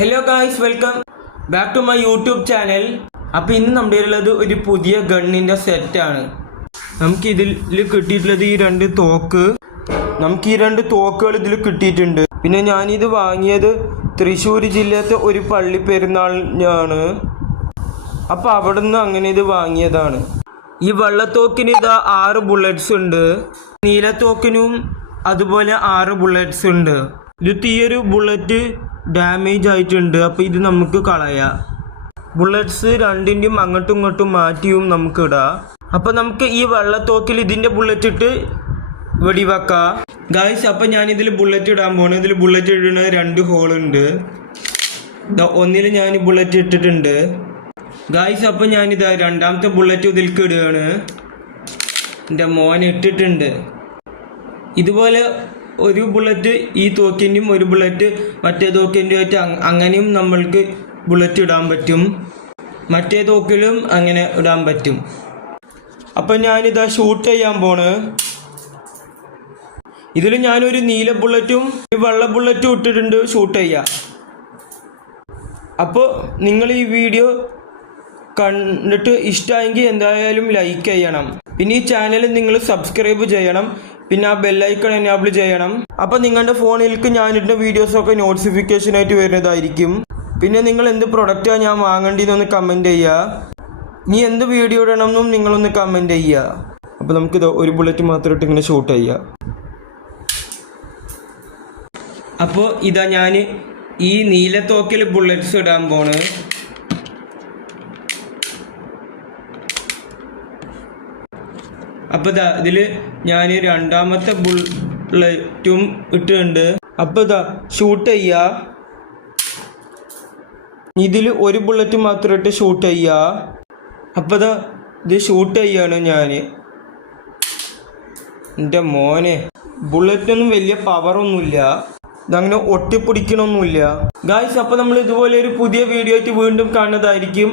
Hello guys, welcome back to my YouTube channel. അപ്പോൾ ഇന്ന് നമ്മുടെ ഉള്ളത് ഒരു പുതിയ ഗണ്ണിൻ്റെ സെറ്റാണ്. നമുക്ക് ഇതിൽ കിട്ടിയിട്ടുള്ളത് ഈ രണ്ട് തോക്ക്. നമുക്ക് ഈ രണ്ട് തോക്കുകൾ ഇതിൽ കിട്ടിയിട്ടുണ്ട്. പിന്നെ ഞാനിത് വാങ്ങിയത് തൃശ്ശൂർ ജില്ലത്തെ ഒരു പള്ളി പെരുന്നാളിനാണ്. അപ്പോൾ അവിടെ നിന്ന് അങ്ങനെ ഇത് വാങ്ങിയതാണ്. ഈ വെള്ളത്തോക്കിന് ഇതാ 6 ബുള്ളറ്റ്സ് ഉണ്ട്. നീലത്തോക്കിനും അതുപോലെ 6 ബുള്ളറ്റ്സ് ഉണ്ട്. ഇത് ഈയൊരു ബുള്ളറ്റ് ഡാമേജ് ആയിട്ടുണ്ട്. അപ്പോൾ ഇത് നമുക്ക് കളയാം. ബുള്ളറ്റ്സ് രണ്ടിൻ്റെയും അങ്ങോട്ടും ഇങ്ങോട്ടും മാറ്റിയും നമുക്ക് ഇടാം. അപ്പോൾ നമുക്ക് ഈ വെള്ളത്തോക്കിൽ ഇതിൻ്റെ ബുള്ളറ്റ് ഇട്ട് വെടിവെക്കാം ഗായ്സ്. അപ്പോൾ ഞാനിതിൽ ബുള്ളറ്റ് ഇടാൻ പോകണം. ഇതിൽ ബുള്ളറ്റ് ഇടുന്ന 2 ഹോളുണ്ട്. ഒന്നിൽ ഞാൻ ബുള്ളറ്റ് ഇട്ടിട്ടുണ്ട് ഗായ്സ്. അപ്പോൾ ഞാനിതാ രണ്ടാമത്തെ ബുള്ളറ്റ് ഇതിലേക്ക് ഇടുകയാണ്. എൻ്റെ മോൻ ഇട്ടിട്ടുണ്ട്. ഇതുപോലെ ഒരു ബുള്ളറ്റ് ഈ തോക്കിൻ്റെയും ഒരു ബുള്ളറ്റ് മറ്റേ തോക്കിൻ്റെ ആയിട്ട് അങ്ങനെയും നമ്മൾക്ക് ബുള്ളറ്റ് ഇടാൻ പറ്റും. മറ്റേ തോക്കിലും അങ്ങനെ ഇടാൻ പറ്റും. അപ്പം ഞാനിതാ ഷൂട്ട് ചെയ്യാൻ പോണ്. ഇതിൽ ഞാനൊരു നീല ബുള്ളറ്റും ഒരു വെള്ള ബുള്ളറ്റും ഇട്ടിട്ടുണ്ട് ഷൂട്ട് ചെയ്യാം. അപ്പോൾ നിങ്ങൾ ഈ വീഡിയോ കണ്ടിട്ട് ഇഷ്ടമായെങ്കിൽ എന്തായാലും ലൈക്ക് ചെയ്യണം. പിന്നെ ഈ ചാനൽ നിങ്ങൾ സബ്സ്ക്രൈബ് ചെയ്യണം. പിന്നെ ആ ബെല്ലൈക്കൺ എനാബിൾ ചെയ്യണം. അപ്പോൾ നിങ്ങളുടെ ഫോണിലേക്ക് ഞാനിട്ട വീഡിയോസൊക്കെ നോട്ടിഫിക്കേഷനായിട്ട് വരുന്നതായിരിക്കും. പിന്നെ നിങ്ങൾ എന്ത് പ്രൊഡക്റ്റാണ് ഞാൻ വാങ്ങേണ്ടതെന്നൊന്ന് കമൻറ്റ് ചെയ്യുക. ഇനി എന്ത് വീഡിയോ ഇടണമെന്നും നിങ്ങളൊന്ന് കമൻറ്റ് ചെയ്യുക. അപ്പോൾ നമുക്കിത് ഒരു ബുള്ളറ്റ് മാത്രം ഇട്ട് ഇങ്ങനെ ഷൂട്ട് ചെയ്യാം. അപ്പോൾ ഇതാ ഞാൻ ഈ നീലത്തോക്കിൽ ബുള്ളറ്റ്സ് ഇടാൻ പോണ്. അപ്പോൾ ഇതാ ഇതിൽ ഞാൻ രണ്ടാമത്തെ ബുള്ളറ്റും ഇട്ടിട്ടുണ്ട്. അപ്പോൾ ഇതാ ഷൂട്ട് ചെയ്യുക. ഇതിൽ ഒരു ബുള്ളറ്റ് മാത്രം ഇട്ട് ഷൂട്ട് ചെയ്യുക. അപ്പോൾ ഇതാ ഇത് ഷൂട്ട് ചെയ്യാണ് ഞാൻ. എൻ്റെ മോനെ, ബുള്ളറ്റിനൊന്നും വലിയ പവറൊന്നുമില്ല. ഇതങ്ങനെ ഒട്ടിപ്പിടിക്കണമൊന്നുമില്ല ഗായ്സ്. അപ്പോൾ നമ്മൾ ഇതുപോലെ ഒരു പുതിയ വീഡിയോ ആയിട്ട് വീണ്ടും കാണുന്നതായിരിക്കും.